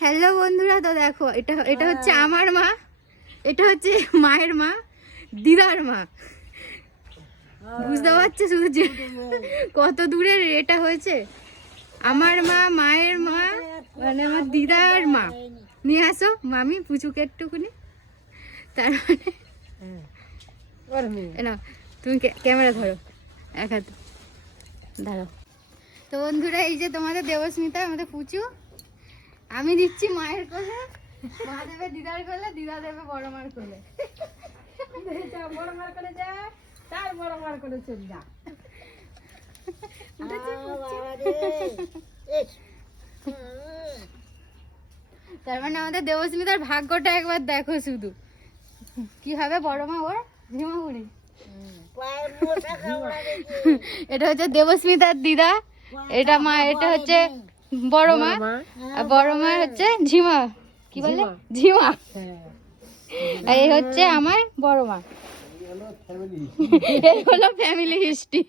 Hello বন্ধুরা, তো দেখো এটা এটা হচ্ছে আমার মা, এটা হচ্ছে মায়ের মা, দিদার মা। বুঝতে পারছো শুধু যে কত দূরের এটা হয়েছে। আমার মা, মায়ের মা, মানে আমার দিদার মা। নিয়ে আসো মামি পুচুকে একটুকুনি। তার মানে না, তুমি ক্যামেরা ধরো এক হাতে, ধরো। তো বন্ধুরা, এই যে তোমাদের দেবস্মিতা, আমাদের পুচু। আমি দিচ্ছি মায়ের কোলে, মা দেবে দিদার কোলে, দিদা দেবে বড় মার কোলে। বড় মার করে যা, তার বড় মার করে চল যা। তার মানে আমাদের দেবস্মিতার ভাগ্যটা একবার দেখো শুধু, কি হবে বড় মা ওর ঝিমাগুড়ি। এটা হচ্ছে দেবস্মিতার দিদা, এটা মা, এটা হচ্ছে বড় মা, আর বড় মা হচ্ছে ঝিমা, কি বলে ঝিমা। আর এই হচ্ছে আমার বড় মা। এই হলো ফ্যামিলি হিস্ট্রি।